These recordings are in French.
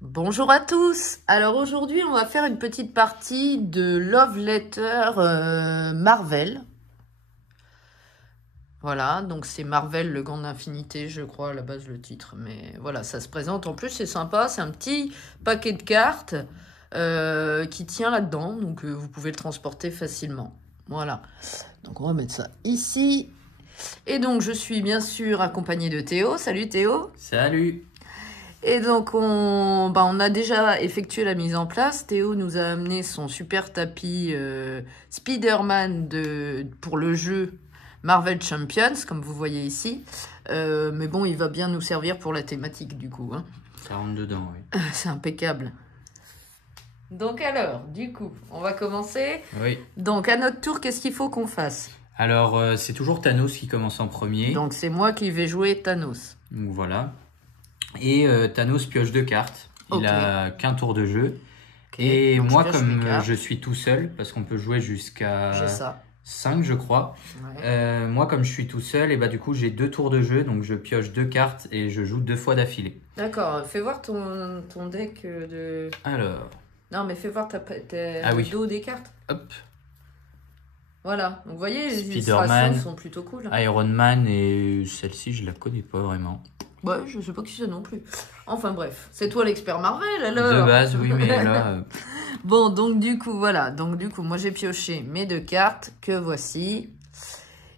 Bonjour à tous. Alors aujourd'hui, on va faire une petite partie de Love Letter Marvel. Voilà, donc c'est Marvel, le gant d'infinité, je crois, à la base, le titre. Mais voilà, ça se présente. En plus, c'est sympa. C'est un petit paquet de cartes qui tient là-dedans. Donc, vous pouvez le transporter facilement. Voilà. Donc, on va mettre ça ici. Et donc, je suis bien sûr accompagnée de Théo. Salut Théo. Salut. Et donc, on a déjà effectué la mise en place. Théo nous a amené son super tapis Spider-Man pour le jeu Marvel Champions, comme vous voyez ici. Mais bon, il va bien nous servir pour la thématique, du coup. Hein. Ça rentre dedans, oui. C'est impeccable. Donc alors, du coup, on va commencer. Oui. Donc, à notre tour, qu'est-ce qu'il faut qu'on fasse? Alors, c'est toujours Thanos qui commence en premier. Donc, c'est moi qui vais jouer Thanos. Donc, voilà. Et Thanos pioche 2 cartes. Il a qu'un tour de jeu. Okay. Et donc, moi, comme je suis tout seul, parce qu'on peut jouer jusqu'à 5, je crois. Ouais. Moi, comme je suis tout seul, et bah du coup, j'ai 2 tours de jeu. Donc, je pioche 2 cartes et je joue 2 fois d'affilée. D'accord. Fais voir ton deck de... Alors... Non, mais fais voir le dos des cartes. Hop. Voilà. Donc, vous voyez, les Spider-Man, illustrations sont plutôt cool. Iron Man et celle-ci, je la connais pas vraiment. Ouais, je sais pas qui c'est non plus. Enfin bref, c'est toi l'expert Marvel alors. De base, oui, mais là... Bon, donc du coup, voilà. Donc du coup, moi j'ai pioché mes 2 cartes que voici.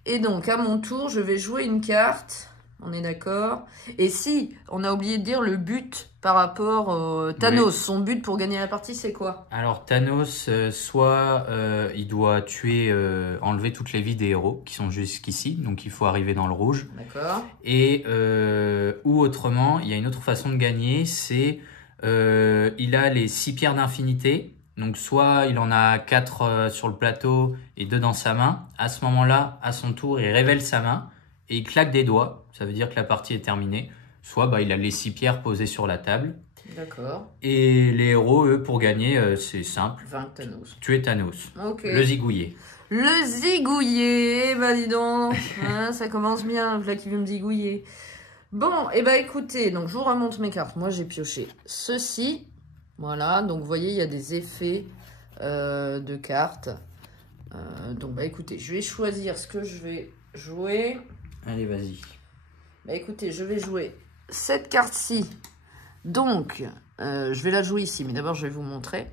Et donc, à mon tour, je vais jouer une carte. On est d'accord. Et si, on a oublié de dire le but par rapport à Thanos. Oui. Son but pour gagner la partie, c'est quoi? Alors, Thanos, soit il doit tuer, enlever toutes les vies des héros qui sont jusqu'ici. Donc, il faut arriver dans le rouge. D'accord. Et, ou autrement, il y a une autre façon de gagner. C'est, il a les 6 pierres d'infinité. Donc, soit il en a 4 sur le plateau et 2 dans sa main. À ce moment-là, à son tour, il révèle sa main et il claque des doigts. Ça veut dire que la partie est terminée. Soit il a les 6 pierres posées sur la table. D'accord. Et les héros, eux, pour gagner, c'est simple. Thanos. Tuer Thanos. Okay. Le zigouiller. Le zigouiller, bah dis donc, hein, ça commence bien, là qui veut me zigouiller. Bon, et bah écoutez, donc je vous remonte mes cartes. Moi j'ai pioché ceci. Voilà, donc vous voyez, il y a des effets de cartes. Donc bah écoutez, je vais choisir ce que je vais jouer. Allez, vas-y. Bah écoutez, je vais jouer cette carte-ci. Donc, je vais la jouer ici, mais d'abord je vais vous montrer.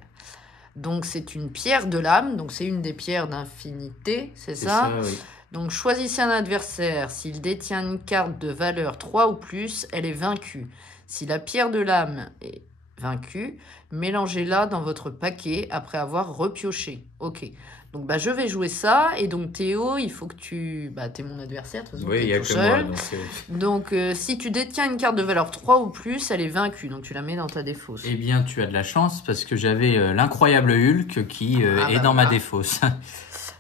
Donc, c'est une pierre de l'âme. Donc, c'est une des pierres d'infinité, c'est ça? Oui. Donc, choisissez un adversaire. S'il détient une carte de valeur 3 ou plus, elle est vaincue. Si la pierre de l'âme est vaincue, mélangez-la dans votre paquet après avoir repioché. Ok. Donc, bah, je vais jouer ça. Et donc, Théo, il faut que tu... Bah, t'es mon adversaire, de toute façon, oui, t'es tout seul. Donc, si tu détiens une carte de valeur 3 ou plus, elle est vaincue. Donc, tu la mets dans ta défausse. Eh bien, tu as de la chance parce que j'avais l'incroyable Hulk qui est dans ma défausse.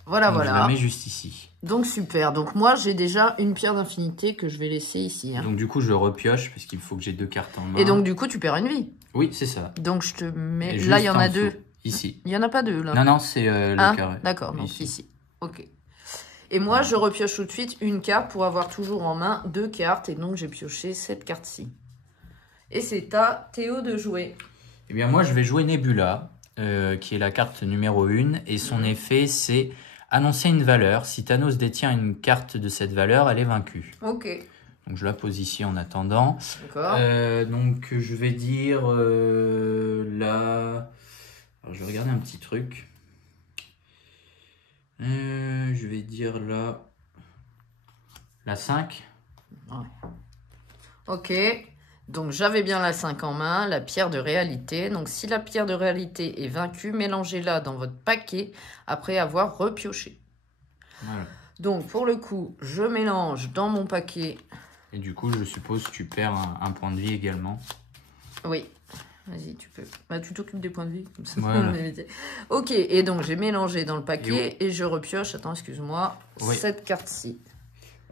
Voilà, donc, voilà. Je la mets juste ici. Donc, super. Donc, moi, j'ai déjà une pierre d'infinité que je vais laisser ici. Hein. Donc, du coup, je repioche parce qu'il faut que j'ai 2 cartes en main. Et donc, du coup, tu perds une vie. Oui, c'est ça. Donc, je te mets... Là, il y en a 2. Ici. Il n'y en a pas 2, là. Non, non, c'est le carré. D'accord, donc ici. Ok. Et moi, je repioche tout de suite une carte pour avoir toujours en main 2 cartes. Et donc, j'ai pioché cette carte-ci. Et c'est à Théo de jouer. Eh bien, moi, je vais jouer Nebula, qui est la carte numéro 1. Et son effet, c'est annoncer une valeur. Si Thanos détient une carte de cette valeur, elle est vaincue. Ok. Donc, je la pose ici en attendant. D'accord. Donc, je vais dire là... Alors, je vais regarder un petit truc. Je vais dire là... La 5. Ouais. Ok. Donc, j'avais bien la 5 en main, la pierre de réalité. Donc, si la pierre de réalité est vaincue, mélangez-la dans votre paquet après avoir repioché. Voilà. Donc, pour le coup, je mélange dans mon paquet. Et du coup, je suppose que tu perds un point de vie également. Oui. Vas-y, tu peux. Bah, tu t'occupes des points de vie. Comme ça. Voilà. Ok, et donc j'ai mélangé dans le paquet et je repioche, attends, excuse-moi, cette carte-ci.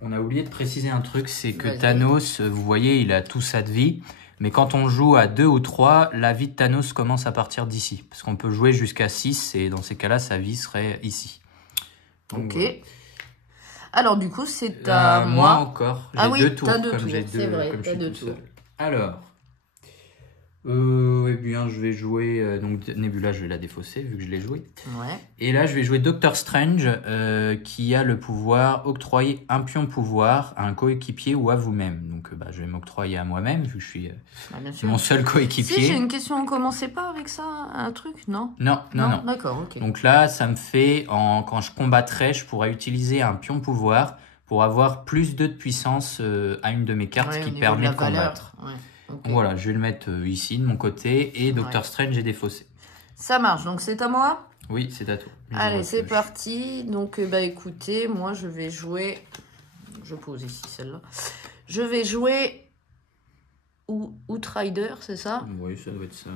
On a oublié de préciser un truc, c'est que Thanos, vous voyez, il a tout ça de vie. Mais quand on joue à 2 ou 3, la vie de Thanos commence à partir d'ici. Parce qu'on peut jouer jusqu'à 6 et dans ces cas-là, sa vie serait ici. Donc, ok. Voilà. Alors du coup, c'est à moi. Moi encore. J'ai 2 tours, t'as 2 comme tours, j'ai 2 c'est vrai, comme je suis tout seul. Alors, Eh bien, je vais jouer... donc, Nebula, je vais la défausser, vu que je l'ai joué. Ouais. Et là, je vais jouer Doctor Strange, qui a le pouvoir octroyer un pion pouvoir à un coéquipier ou à vous-même. Donc, je vais m'octroyer à moi-même, vu que je suis Bien sûr. mon seul coéquipier. Si, j'ai une question. On commençait pas avec ça, un truc, non? Non. D'accord, ok. Donc là, ça me fait, quand je combattrai, je pourrais utiliser un pion pouvoir pour avoir plus 2 de puissance à une de mes cartes qui permet de combattre. Ouais. Okay. Voilà, je vais le mettre ici de mon côté et Doctor Strange est défaussé. Ça marche, donc c'est à moi? Oui, c'est à toi. Allez, c'est parti. Donc, écoutez, moi je vais jouer... Je pose ici celle-là. Je vais jouer Outrider, c'est ça? Oui, ça doit être ça.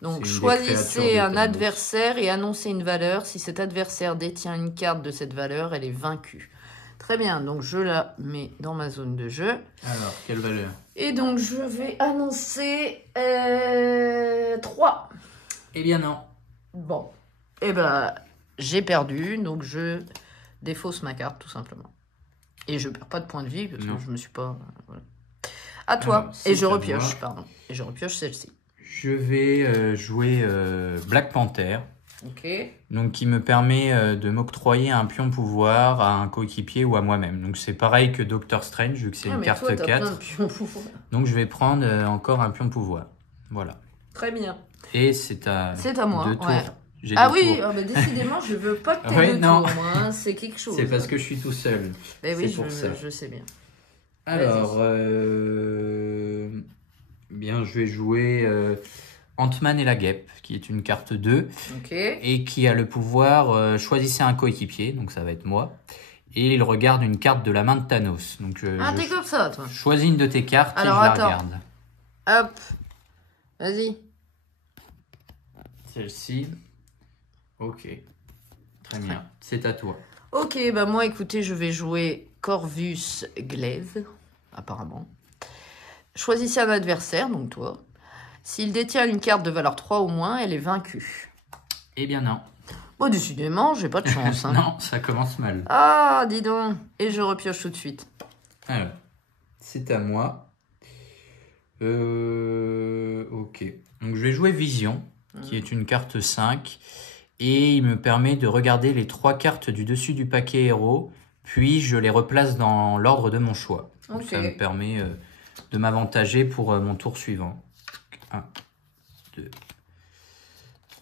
Donc, choisissez un adversaire et annoncez une valeur. Si cet adversaire détient une carte de cette valeur, elle est vaincue. Très bien, donc je la mets dans ma zone de jeu. Alors, quelle valeur? Et donc, je vais annoncer 3. Eh bien non. Bon, j'ai perdu, donc je défausse ma carte, tout simplement. Et je perds pas de points de vie, parce que je me suis pas... Voilà. À toi, alors, et je repioche, pardon. Et je repioche celle-ci. Je vais jouer Black Panther. Ok. Donc, qui me permet de m'octroyer un pion pouvoir à un coéquipier ou à moi-même. Donc, c'est pareil que Doctor Strange, vu que c'est une carte 4. Plein de pions pouvoir. Donc, je vais prendre encore un pion pouvoir. Voilà. Très bien. Et c'est à moi. deux tours. Ouais. Ah oui, décidément, je veux pas que tu aies deux tours, moi. Hein. C'est quelque chose. C'est parce que je suis tout seul. Oui, je sais bien. Alors, bien, je vais jouer Ant-Man et la Guêpe, qui est une carte 2. Et qui a le pouvoir choisissez un coéquipier, donc ça va être moi. Et il regarde une carte de la main de Thanos. Donc, t'es comme ça, toi. Choisis une de tes cartes et je la regarde. Hop. Vas-y. Celle-ci. Ok. Très bien. C'est à toi. Ok, moi, écoutez, je vais jouer Corvus Glaive, apparemment. Choisissez un adversaire, donc toi. S'il détient une carte de valeur 3 ou moins, elle est vaincue. Eh bien non. Bon, décidément, j'ai pas de chance. Hein. Non, ça commence mal. Ah, dis donc. Et je repioche tout de suite. Alors, c'est à moi. Ok. Donc, je vais jouer Vision, qui est une carte 5. Et il me permet de regarder les 3 cartes du dessus du paquet héros. Puis, je les replace dans l'ordre de mon choix. Donc, ça me permet de m'avantager pour mon tour suivant. 1, 2,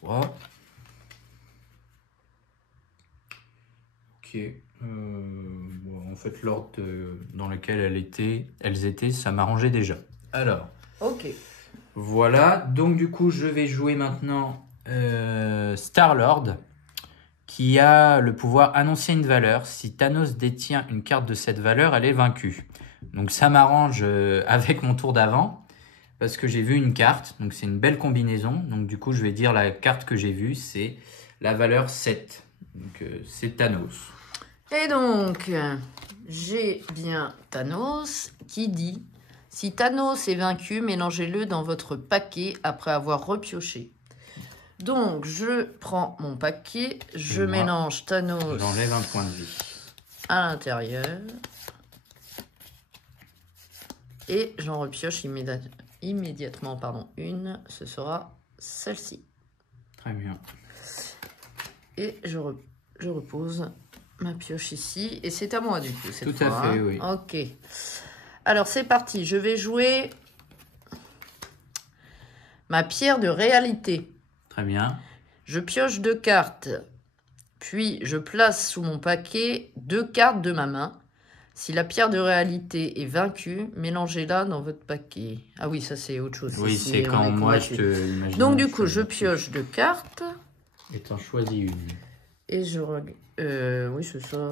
3. Ok. En fait, l'ordre dans lequel elles étaient, ça m'arrangeait déjà. Alors. Ok. Voilà. Donc, du coup, je vais jouer maintenant Star-Lord, qui a le pouvoir annoncer une valeur. Si Thanos détient une carte de cette valeur, elle est vaincue. Donc, ça m'arrange avec mon tour d'avant. Parce que j'ai vu une carte, donc c'est une belle combinaison. Donc du coup, je vais dire la carte que j'ai vue, c'est la valeur 7. Donc c'est Thanos. Et donc, j'ai bien Thanos qui dit « Si Thanos est vaincu, mélangez-le dans votre paquet après avoir repioché. » Donc, je prends mon paquet, je mélange Thanos... J'enlève un point de vie. À l'intérieur. Et j'en repioche immédiatement, une, ce sera celle-ci. Très bien. Et je repose ma pioche ici. Et c'est à moi, du coup, cette fois. Tout à fait, oui. Ok. Alors, c'est parti. Je vais jouer ma pierre de réalité. Très bien. Je pioche 2 cartes. Puis, je place sous mon paquet 2 cartes de ma main. Si la pierre de réalité est vaincue, mélangez-la dans votre paquet. Ah oui, ça c'est autre chose. Oui, c'est quand moi je te imagine. Donc du coup, je pioche 2 cartes. Et t'en choisis une. Et je regarde. Oui, c'est ça.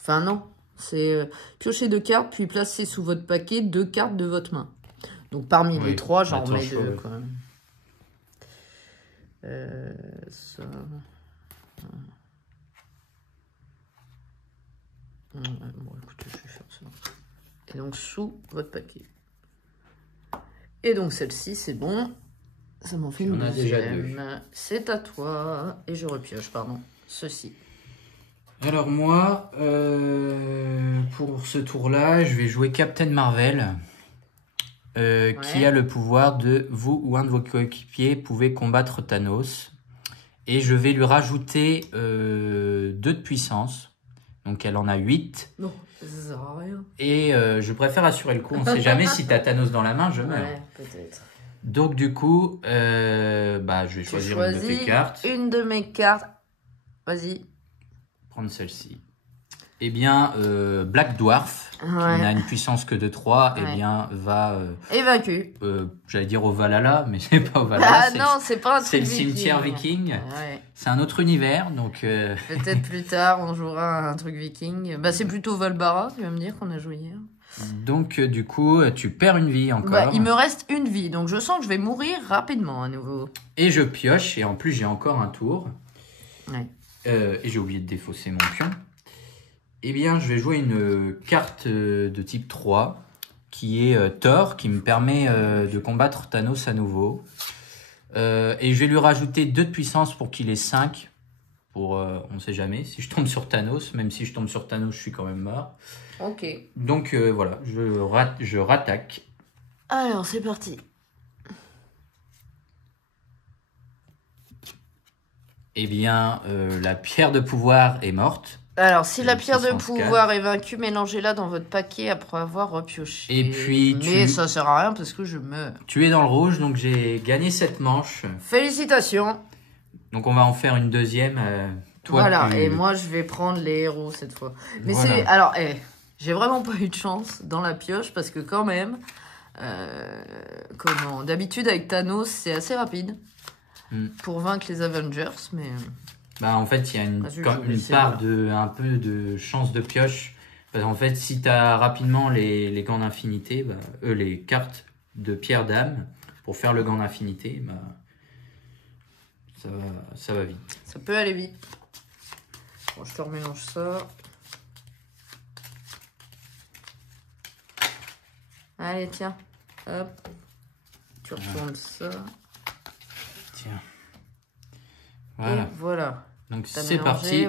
Enfin non, c'est piocher 2 cartes, puis placer sous votre paquet 2 cartes de votre main. Donc parmi les 3, j'en remets 2 quand même. Ça... Bon, écoutez, je vais faire ça. Et donc, sous votre paquet. Et donc, celle-ci, c'est bon. Ça m'en fait une deuxième. C'est à toi. Et je repioche, ceci. Alors moi, pour ce tour-là, je vais jouer Captain Marvel. qui a le pouvoir de vous ou un de vos coéquipiers pouvez combattre Thanos. Et je vais lui rajouter 2 de puissance. Donc elle en a 8. Non, ça sert à rien. Et je préfère assurer le coup. On ne sait jamais si tu as Thanos dans la main, je meurs. Ouais, peut-être. Donc du coup, je vais choisir une de tes cartes. Une de mes cartes. Vas-y. Prendre celle-ci. Eh bien, Black Dwarf, qui n'a une puissance que de 3, eh bien, va... évacué. J'allais dire au Valhalla, mais c'est pas au Valhalla. Ah non, c'est pas un truc c'est le cimetière viking. Ouais. C'est un autre univers, donc... Peut-être plus tard, on jouera un truc viking. Bah, c'est plutôt Valbara, tu vas me dire, qu'on a joué hier. Donc, du coup, tu perds une vie encore. Bah, il me reste une vie, donc je sens que je vais mourir rapidement à nouveau. Et je pioche, et en plus, j'ai encore un tour. Ouais. Et j'ai oublié de défausser mon pion. Eh bien, je vais jouer une carte de type 3, qui est Thor, qui me permet de combattre Thanos à nouveau. Et je vais lui rajouter 2 de puissance pour qu'il ait 5. Pour, on ne sait jamais, si je tombe sur Thanos, même si je tombe sur Thanos, je suis quand même mort. Ok. Donc voilà, je rattaque. Alors, c'est parti. Eh bien, la pierre de pouvoir est morte. Alors, si la pierre de pouvoir est vaincue, mélangez-la dans votre paquet après avoir repioché. Et puis, mais ça sert à rien parce que je meurs. Tu es dans le rouge, donc j'ai gagné cette manche. Félicitations. Donc on va en faire une deuxième. Toi, voilà, et moi je vais prendre les héros cette fois. Mais voilà. c'est... Alors, j'ai vraiment pas eu de chance dans la pioche parce que quand même, d'habitude avec Thanos, c'est assez rapide pour vaincre les Avengers, mais... Bah, en fait, il y a une part un peu de chance de pioche. Parce qu'en fait, si tu as rapidement les gants d'infinité, les cartes de pierre d'âme, pour faire le gant d'infinité, ça va vite. Ça peut aller vite. Bon, je te remélange ça. Allez, tiens. Hop. Tu retournes ça. Tiens. Voilà. Et voilà. Donc c'est parti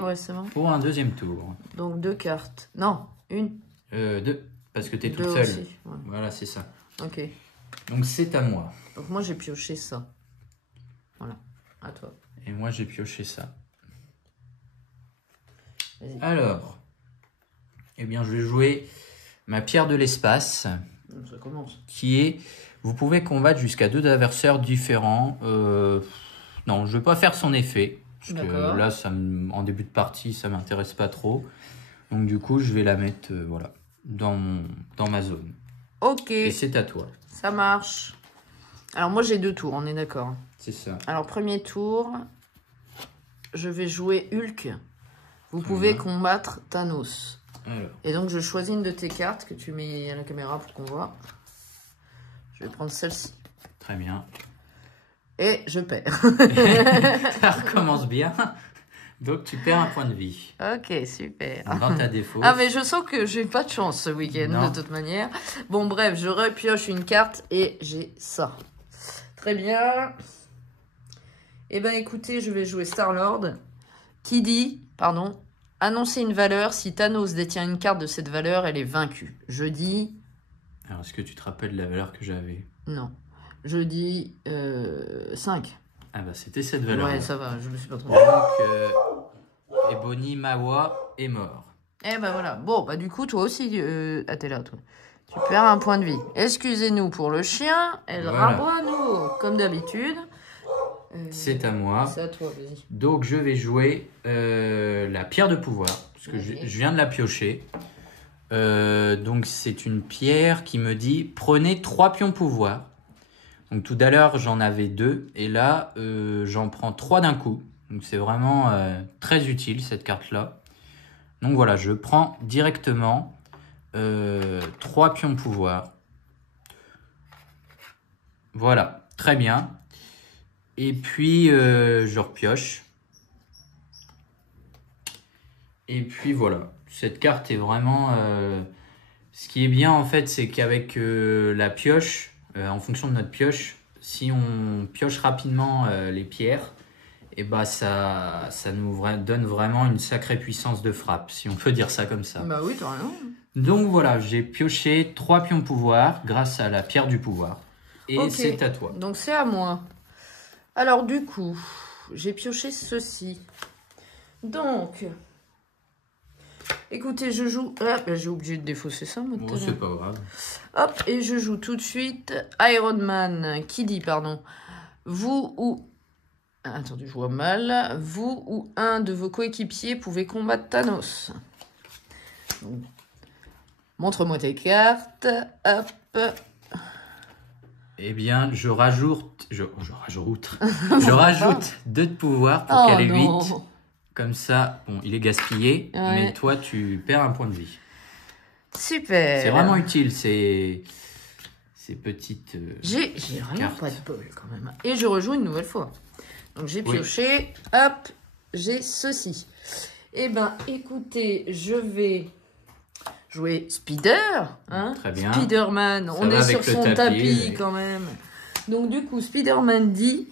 pour un deuxième tour. Donc 2 cartes. Non, une. 2. Parce que tu es toute seule. Aussi, ouais. Voilà, c'est ça. Ok. Donc c'est à moi. Donc moi j'ai pioché ça. Voilà. À toi. Et moi j'ai pioché ça. Alors. Eh bien je vais jouer ma pierre de l'espace. Ça commence. Qui est... Vous pouvez combattre jusqu'à 2 adversaires différents. Non, je ne vais pas faire son effet. Parce que là, en début de partie, ça ne m'intéresse pas trop. Donc du coup, je vais la mettre dans ma zone. Ok. Et c'est à toi. Ça marche. Alors moi, j'ai 2 tours, on est d'accord. C'est ça. Alors, premier tour, je vais jouer Hulk. Vous pouvez combattre Thanos. Alors. Et donc, je choisis une de tes cartes que tu mets à la caméra pour qu'on voit. Je vais prendre celle-ci. Très bien. Et je perds. Ça recommence bien. Donc, tu perds un point de vie. Ok, super. Dans ta défaut. Ah, mais je sens que j'ai pas de chance ce week-end, de toute manière. Bon, bref, je repioche une carte et j'ai ça. Très bien. Eh ben, écoutez, je vais jouer Star-Lord. Qui dit, annoncer une valeur. Si Thanos détient une carte de cette valeur, elle est vaincue. Je dis... Alors, est-ce que tu te rappelles la valeur que j'avais? Non. Je dis 5. Ah bah, c'était cette valeur. Ouais, ça va, je me suis pas trompé. Donc, Ebony Mawa est mort. Eh ben voilà. Bon, bah du coup, toi aussi, t'es là, toi. Tu perds un point de vie. Excusez-nous pour le chien. Elle raboie à nouveau, comme d'habitude. C'est à moi. C'est à toi, vas-y. Donc, je vais jouer la pierre de pouvoir. Parce que je viens de la piocher. Donc, c'est une pierre qui me dit « Prenez 3 pions pouvoir ». Donc, tout à l'heure, j'en avais 2. Et là, j'en prends 3 d'un coup. Donc, c'est vraiment très utile, cette carte-là. Donc, voilà, je prends directement 3 pions pouvoir. Voilà, très bien. Et puis, je repioche. Et puis, voilà. Cette carte est vraiment... ce qui est bien, en fait, c'est qu'avec la pioche, en fonction de notre pioche, si on pioche rapidement les pierres, et bah ça nous donne vraiment une sacrée puissance de frappe, si on peut dire ça comme ça. Bah oui, t'as raison. Donc voilà, j'ai pioché 3 pions pouvoir grâce à la pierre du pouvoir. Et Ok. c'est à toi. Donc c'est à moi. Alors du coup, j'ai pioché ceci. Donc, écoutez, je joue... Ah, ben, j'ai oublié de défausser ça, moi, tout à Bon, l'heure. c'est pas grave. Hop, et je joue tout de suite Iron Man, qui dit, pardon, vous ou... Attendez, je vois mal. Vous ou un de vos coéquipiers pouvez combattre Thanos. Donc, montre-moi tes cartes. Hop. Eh bien, je rajoute... Je rajoute 2 de pouvoir pour Oh qu'elle ait 8. non. Comme ça, bon, il est gaspillé, Ouais. mais toi, tu perds un point de vie. Super. C'est vraiment utile, ces petites... J'ai rien cartes. pas de bol quand même. Et je rejoue une nouvelle fois. Donc j'ai Oui. pioché. Hop, j'ai ceci. Eh ben, écoutez, je vais jouer Spider. Hein, Très bien. Spider-Man. Ça On va est avec sur le son tapis, tapis oui. quand même. Donc du coup, Spider-Man dit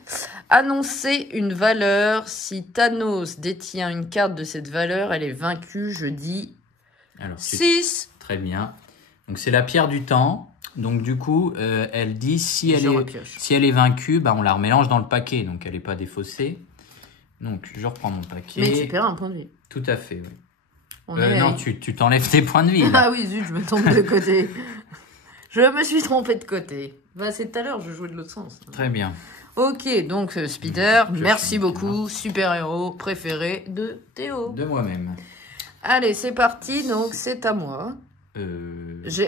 annoncer une valeur. Si Thanos détient une carte de cette valeur, elle est vaincue. Je dis Alors, 6. Très bien. Donc, c'est la pierre du temps. Donc, du coup, elle dit si Je elle, repioche. si elle est vaincue, bah, on la remélange dans le paquet. Donc, elle n'est pas défaussée. Donc, je reprends mon paquet. Mais tu perds un point de vie. Tout à fait, oui. On Non, tu t'enlèves tes points de vie. Là. Ah oui, zut, je me trompe de côté. Je me suis trompée de côté. Bah, c'est tout à l'heure, je jouais de l'autre sens. Très bien. Ok, donc Spider, Je merci suis beaucoup, super-héros préféré de Théo. De moi-même. Allez, c'est parti, donc c'est à moi.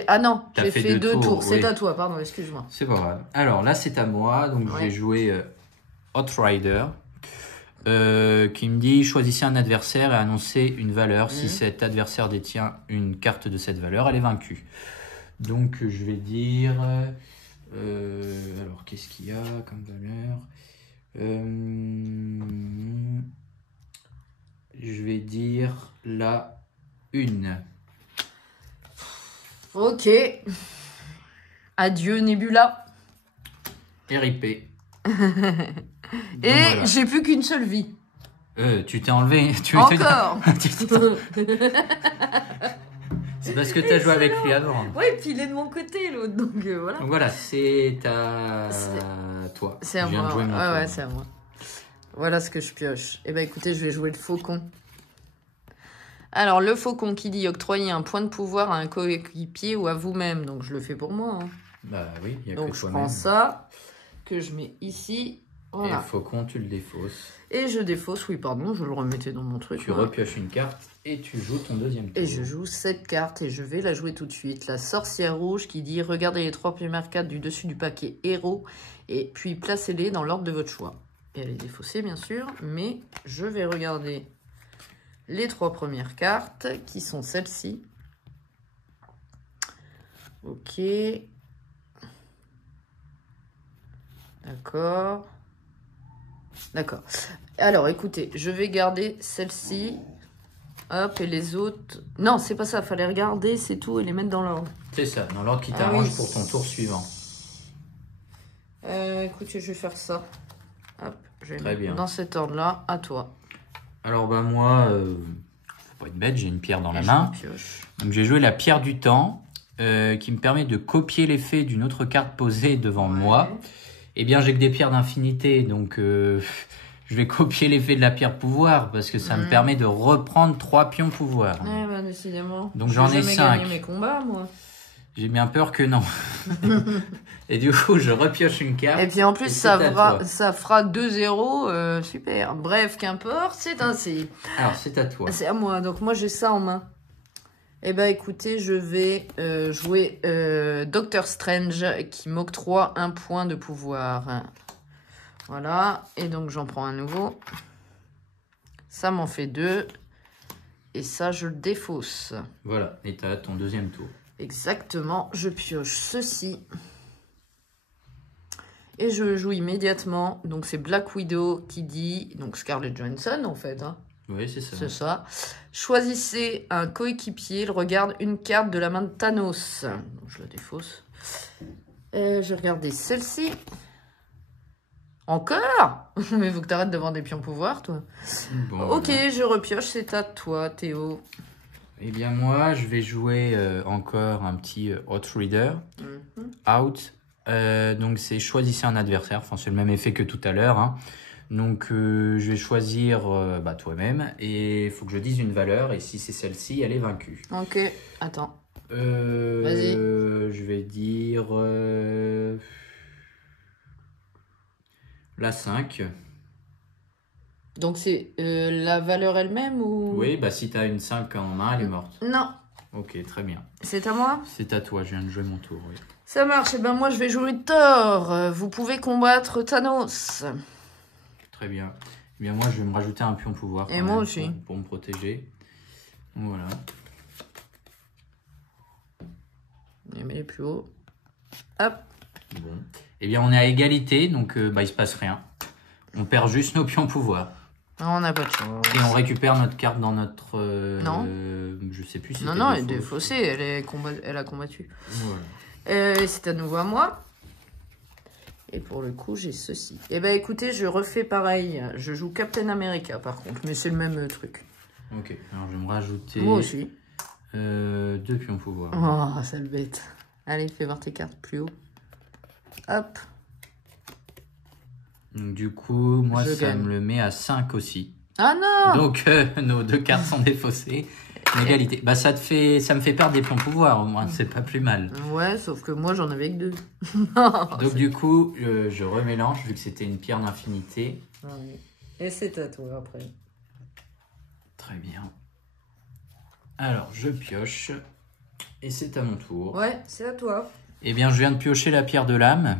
Ah non, T'as j'ai fait fait 2 2 tours, tours, c'est oui. à toi, pardon, excuse-moi. C'est pas grave. Alors, là, c'est à moi. Donc, je Ouais. vais jouer Hot Rider. Qui me dit choisissez un adversaire et annoncez une valeur. Si cet adversaire détient une carte de cette valeur, elle est vaincue. Donc je vais dire alors qu'est-ce qu'il y a comme valeur, je vais dire la 1. Ok. Adieu Nebula. RIP. Et voilà. j'ai plus qu'une seule vie. Tu t'es enlevé. Encore. C'est parce que tu as joué avec lui avant. Oui, puis il est de mon côté l'autre, donc voilà. Donc voilà, c'est à toi. C'est à Je viens de moi. jouer mon tour. Ouais, c'est à moi. Voilà ce que je pioche. Eh ben écoutez, je vais jouer le faucon. Alors, le faucon qui dit octroyer un point de pouvoir à un coéquipier ou à vous-même. Donc, je le fais pour moi. Hein. Bah oui, il y a Donc, que je toi-même. prends ça, que je mets ici. Et Voilà. le faucon, tu le défausses. Et je défausse, oui, pardon, je le remettais dans mon truc. Tu voilà. repioches une carte et tu joues ton deuxième tour. Et je joue cette carte et je vais la jouer tout de suite. La sorcière rouge qui dit regardez les 3 premières cartes du dessus du paquet héros et puis placez-les dans l'ordre de votre choix. Et elle est défaussée, bien sûr, mais je vais regarder les 3 premières cartes qui sont celles-ci. Ok. D'accord. D'accord. Alors, écoutez, je vais garder celle-ci. Hop, et les autres... Non, c'est pas ça. Fallait regarder, c'est tout, et les mettre dans l'ordre. C'est ça, dans l'ordre qui Ah t'arrange oui. pour ton tour suivant. Écoutez, je vais faire ça. Hop, je vais Très mettre bien. dans cet ordre-là. À toi. Alors bah moi, faut pas être bête, j'ai une pierre dans la Et main. je pioche. Donc j'ai joué la pierre du temps, qui me permet de copier l'effet d'une autre carte posée devant moi. Eh bien, j'ai que des pierres d'infinité, donc je vais copier l'effet de la pierre pouvoir, parce que ça me permet de reprendre 3 pions pouvoir. Ouais, bah, décidément. Donc, j'en ai jamais 5. gagné mes combats, moi. J'ai bien peur que non. Et du coup, je repioche une carte. Et puis en plus, et c'est à toi. ça fera 2-0. Super. Bref, qu'importe, c'est ainsi. Alors, c'est à toi. C'est à moi. Donc moi, j'ai ça en main. Eh ben, écoutez, je vais jouer Doctor Strange qui m'octroie un point de pouvoir. Voilà. Et donc, j'en prends un nouveau. Ça m'en fait 2. Et ça, je le défausse. Voilà, et t'as ton deuxième tour. Exactement. Je pioche ceci. Et je joue immédiatement. Donc, c'est Black Widow qui dit... Donc, Scarlett Johansson, en fait. Hein. Oui, c'est ça. C'est ça. Choisissez un coéquipier. Il regarde une carte de la main de Thanos. Donc, je la défausse. Je vais regarder celle-ci. Encore? Mais il faut que tu arrêtes de vendre des pions pouvoir, toi. Bon, Ok, voilà. je repioche. C'est à toi, Théo. Eh bien moi, je vais jouer encore un petit Outreader. Out. Donc c'est choisissez un adversaire. Enfin, c'est le même effet que tout à l'heure. Hein. Donc je vais choisir toi-même. Et il faut que je dise une valeur. Et si c'est celle-ci, elle est vaincue. Ok, attends. Vas-y. Je vais dire la 5. Donc c'est la valeur elle-même ou... Oui, bah si tu as une 5 en main, elle est morte. Non. Ok, très bien. C'est à moi? C'est à toi, je viens de jouer mon tour, oui. Ça marche, et ben moi je vais jouer Thor. Vous pouvez combattre Thanos. Très bien. Eh bien moi je vais me rajouter un pion pouvoir. Et moi aussi. Pour me protéger. Voilà. Je mets les plus hauts. Hop. Bon. Eh bien on est à égalité, donc il se passe rien. On perd juste nos pions pouvoir. On n'a pas de chance. Et on récupère notre carte dans notre... non. Je sais plus si non, elle est défaussée, elle a combattu. Voilà. C'est à nouveau à moi. Et pour le coup, j'ai ceci. Eh ben écoutez, je refais pareil. Je joue Captain America par contre, mais c'est le même truc. Ok, alors je vais me rajouter... Moi aussi. 2 pions pouvoir. Oh, sale bête. Allez, fais voir tes cartes plus haut. Hop. Donc du coup, moi Je ça gagne. me le met à 5 aussi. Ah non! Donc nos 2 cartes sont défaussées. Égalité. Bah ça me fait perdre des pions pouvoir au moins, c'est pas plus mal. Ouais, sauf que moi j'en avais que 2. Donc du coup, je remélange vu que c'était une pierre d'infinité. Ouais. Et c'est à toi après. Très bien. Alors je pioche et c'est à mon tour. Ouais, c'est à toi. Eh bien je viens de piocher la pierre de l'âme.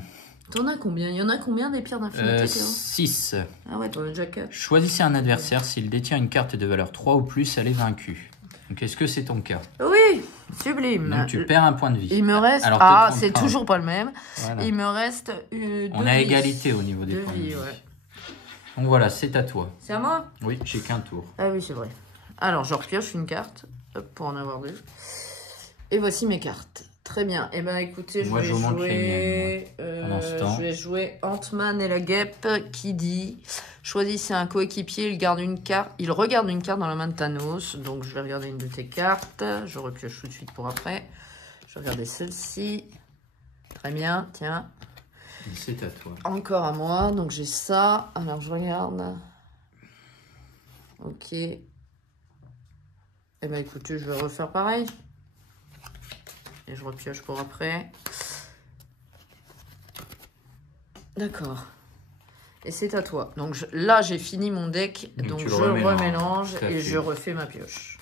T'en as combien? Il y en a combien des pierres d'infinité? 6. Ah ouais, t'en as déjà 4. Choisissez un adversaire, s'il détient une carte de valeur 3 ou plus, elle est vaincue. Donc est-ce que c'est ton cas? Oui, sublime. Donc tu perds un point de vie. Il me reste... Alors, ah, c'est toujours pas le même. Voilà. Il me reste 2 On a égalité au niveau des points de vie. Ouais. Donc voilà, c'est à toi. C'est à moi? Oui, j'ai qu'un tour. Ah oui, c'est vrai. Alors, je repioche une carte pour en avoir 2. Et voici mes cartes. Très bien. Eh ben, écoutez, je vais jouer Ant-Man et la guêpe qui dit choisissez un coéquipier, il regarde une carte dans la main de Thanos. Donc, je vais regarder une de tes cartes. Je repioche tout de suite pour après. Je vais regarder celle-ci. Très bien, tiens. C'est à toi. Encore à moi. Donc, j'ai ça. Alors, je regarde. Ok. Eh ben, écoutez, je vais refaire pareil. Et je repioche pour après. D'accord. Et c'est à toi. Donc là, j'ai fini mon deck. Donc je remélange et je refais ma pioche.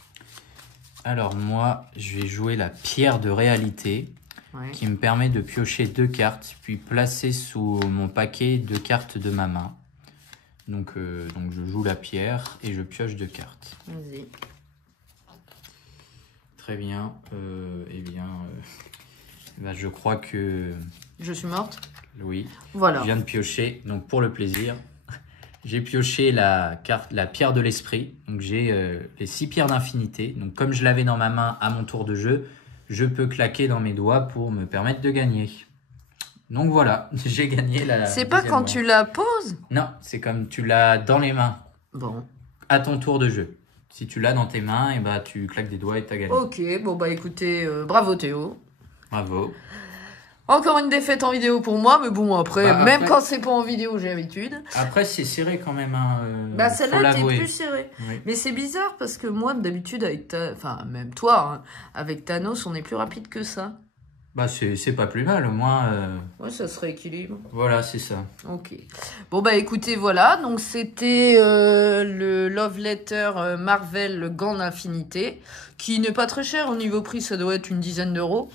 Alors moi, je vais jouer la pierre de réalité. Ouais. Qui me permet de piocher 2 cartes. Puis placer sous mon paquet 2 cartes de ma main. Donc je joue la pierre et je pioche 2 cartes. Vas-y. Très bien. Je crois que... Je suis morte? Oui. Voilà. Je viens de piocher, donc pour le plaisir, j'ai pioché la pierre de l'esprit. Donc j'ai les 6 pierres d'infinité. Donc comme je l'avais dans ma main à mon tour de jeu, je peux claquer dans mes doigts pour me permettre de gagner. Donc voilà, j'ai gagné la... C'est pas quand tu la poses? Non, c'est comme tu l'as dans les mains. Bon. À ton tour de jeu. Si tu l'as dans tes mains, et bah, tu claques des doigts et t'as gagné. Ok, bon bah écoutez, bravo Théo. Bravo. Encore une défaite en vidéo pour moi, mais bon après, même quand c'est pas en vidéo, j'ai l'habitude. Après c'est serré quand même. Hein, bah celle-là était plus serrée. Oui. Mais c'est bizarre parce que moi d'habitude avec enfin même toi, hein, avec Thanos, on est plus rapide que ça. Bah c'est pas plus mal, au moins... Ouais, ça se rééquilibre. Voilà, c'est ça. Ok. Bon, bah écoutez, voilà. Donc, c'était le Love Letter Marvel, le gant d'infinité, qui n'est pas très cher. Au niveau prix, ça doit être une dizaine d'euros.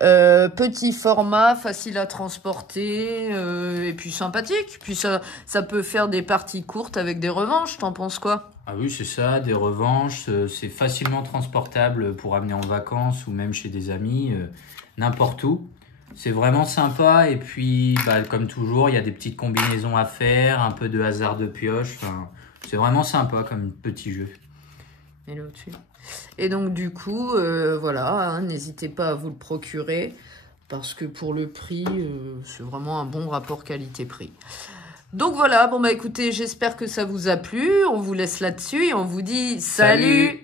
Petit format, facile à transporter, et puis sympathique. Puis ça peut faire des parties courtes avec des revanches. T'en penses quoi? Ah oui, c'est ça, des revanches. C'est facilement transportable pour amener en vacances ou même chez des amis. N'importe où. C'est vraiment sympa et puis comme toujours il y a des petites combinaisons à faire, un peu de hasard de pioche, enfin, c'est vraiment sympa comme petit jeu. Et là au-dessus. Et donc du coup voilà, hein, n'hésitez pas à vous le procurer parce que pour le prix c'est vraiment un bon rapport qualité-prix. Donc voilà, bon bah écoutez, j'espère que ça vous a plu, on vous laisse là-dessus et on vous dit salut.